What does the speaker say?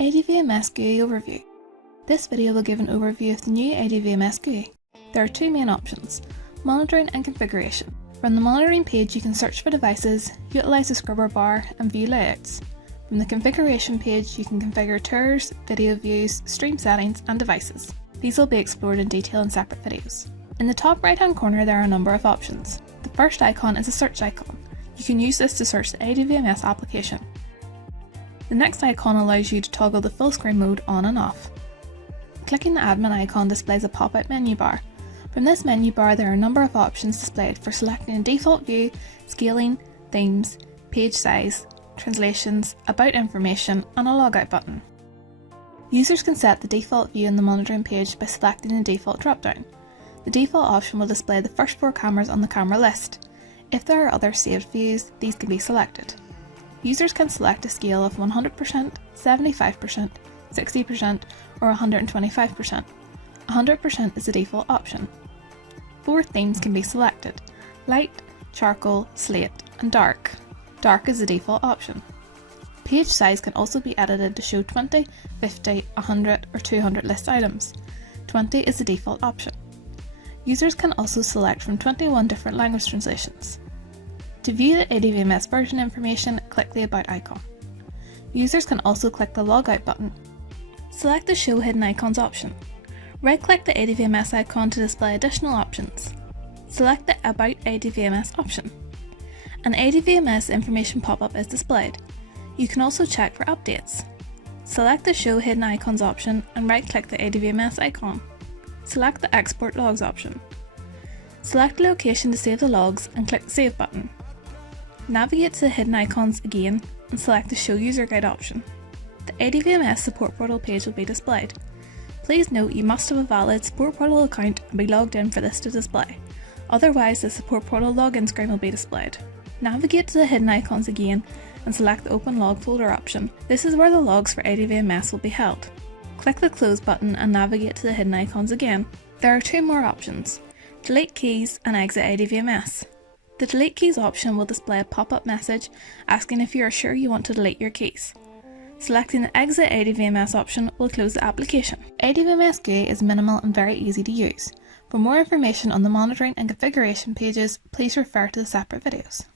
AD VMS GUI Overview. This video will give an overview of the new AD VMS GUI. There are two main options, monitoring and configuration. From the monitoring page you can search for devices, utilise the scrubber bar and view layouts. From the configuration page you can configure tours, video views, stream settings and devices. These will be explored in detail in separate videos. In the top right hand corner there are a number of options. The first icon is a search icon. You can use this to search the AD VMS application. The next icon allows you to toggle the full screen mode on and off. Clicking the admin icon displays a pop-out menu bar. From this menu bar there are a number of options displayed for selecting a default view, scaling, themes, page size, translations, about information and a logout button. Users can set the default view in the monitoring page by selecting the default drop-down. The default option will display the first 4 cameras on the camera list. If there are other saved views, these can be selected. Users can select a scale of 100%, 75%, 60% or 125%. 100% is the default option. 4 themes can be selected: light, charcoal, slate and dark. Dark is the default option. Page size can also be edited to show 20, 50, 100 or 200 list items. 20 is the default option. Users can also select from 21 different language translations. To view the AD VMS version information, click the About icon. Users can also click the Logout button. Select the Show Hidden Icons option. Right-click the AD VMS icon to display additional options. Select the About AD VMS option. An AD VMS information pop-up is displayed. You can also check for updates. Select the Show Hidden Icons option and right-click the AD VMS icon. Select the Export Logs option. Select the location to save the logs and click the Save button. Navigate to the hidden icons again and select the Show User Guide option. The AD VMS support portal page will be displayed. Please note you must have a valid support portal account and be logged in for this to display. Otherwise the support portal login screen will be displayed. Navigate to the hidden icons again and select the Open Log Folder option. This is where the logs for AD VMS will be held. Click the Close button and navigate to the hidden icons again. There are 2 more options: Delete Keys and Exit AD VMS. The Delete Keys option will display a pop-up message asking if you are sure you want to delete your keys. Selecting the Exit AD VMS option will close the application. AD VMS GUI is minimal and very easy to use. For more information on the monitoring and configuration pages, please refer to the separate videos.